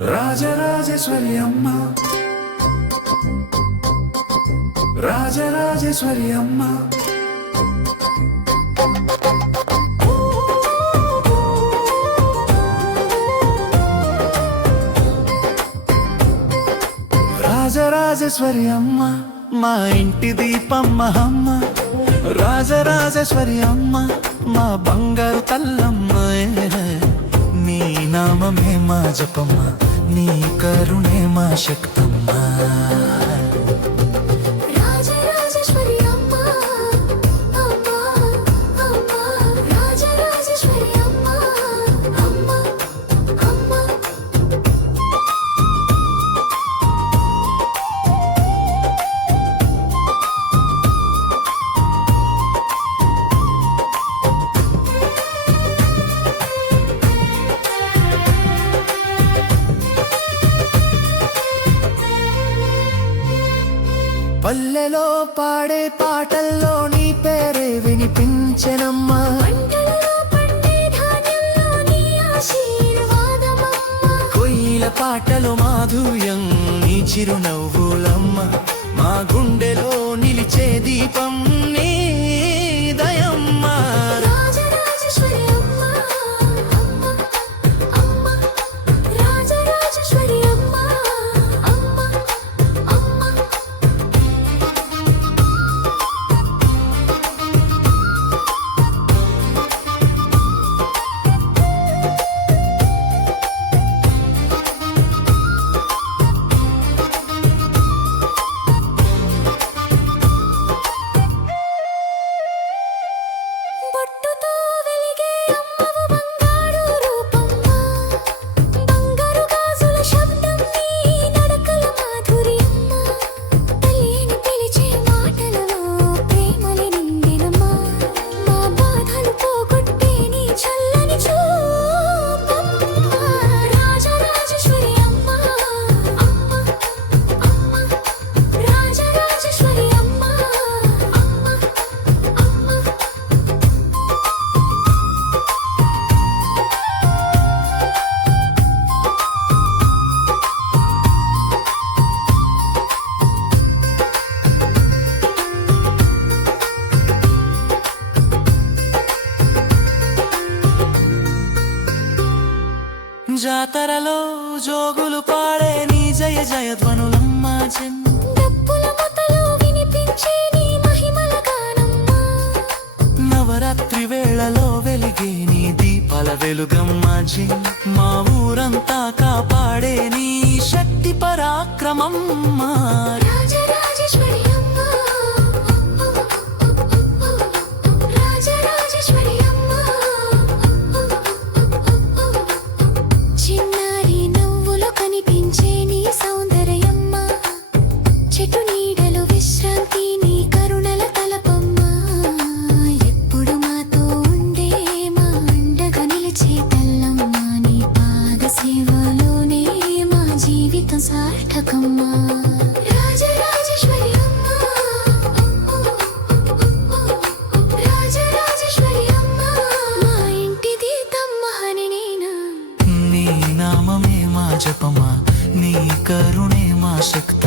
రాజరాజేశ్వరి అమ్మ, రాజరాజేశ్వరి అమ్మ, రాజరాజేశ్వరి అమ్మ, మా ఇంటి దీపమ్మ అమ్మ. రాజరాజేశ్వరి అమ్మ, మా బంగారు తల్లమ్మ. నీ నామమే మా జపమ్మ, నీ కరుణే మా శక్తమ్మ. రాజరాజేశ్వరి అమ్మ, అమ్మ, అమ్మ. రాజరాజేశ్వరి అమ్మ, అమ్మ, అమ్మ. పల్లెలో పాడే పాటల్లో నీ పేరే వినిపించెనమ్మా. పంటల్లో పండే ధాన్యంలో నీ ఆశీర్వాదమమ్మ. కొయ్యిల పాటలో మాధుర్యం నీ చిరునవ్వులమ్మ. మా గుండెలో నిలిచే దీపం నీ దయమ్మ. రాజరాజేశ్వరి అమ్మ, అమ్మ, అమ్మ. రాజరాజేశ్వరి అమ్మ, అమ్మ, అమ్మ. బొట్టుతో వెలిగే అమ్మవు బంగారు రూపమ్మ. బంగారు గాజుల శబ్దం నీ నడకల మాధుర్యమ్మ. తల్లిని పిలిచే మాటలలో ప్రేమలు నిండినమ్మా. మా బాధలు పోగొట్టే నీ చల్లని చూపమ్మ. రాజరాజేశ్వరి అమ్మ, అమ్మ, అమ్మ. రాజరాజేశ్వరి అమ్మ, అమ్మ, అమ్మ. జాతరలో జోగులు పాడే నీ జయ జయ ధ్వనులమ్మ. డప్పుల మొతలు వినిపించే నీ మహిమల గానమ్మా. నవరాత్రి వేళలో వెలిగే నీ దీపాల వెలుగమ్మ. మా ఊరంతా కాపాడే నీ శక్తి పరాక్రమమ్మ. రాజరాజేశ్వరి అమ్మ, రాజరాజేశ్వరి అమ్మ. చిన్నారి నవ్వులో కనిపించే నీ సౌందర్యమ్మ. చెట్టు నీడలో విశ్రాంతి నీ కరుణల తలపమ్మ. ఎప్పుడు మాతో ఉండే మా అండగా నిలిచే తల్లమ్మ. నీ పాద సేవలోనే మా జీవితం సార్థకమ్మ. రాజరాజేశ్వరి అమ్మ, రాజరాజేశ్వరి అమ్మ. మా ఇంటి దీపమ్మ అని నేనా. నీ నామమే మా జపమా, నీ కరుణే మా శక్తి.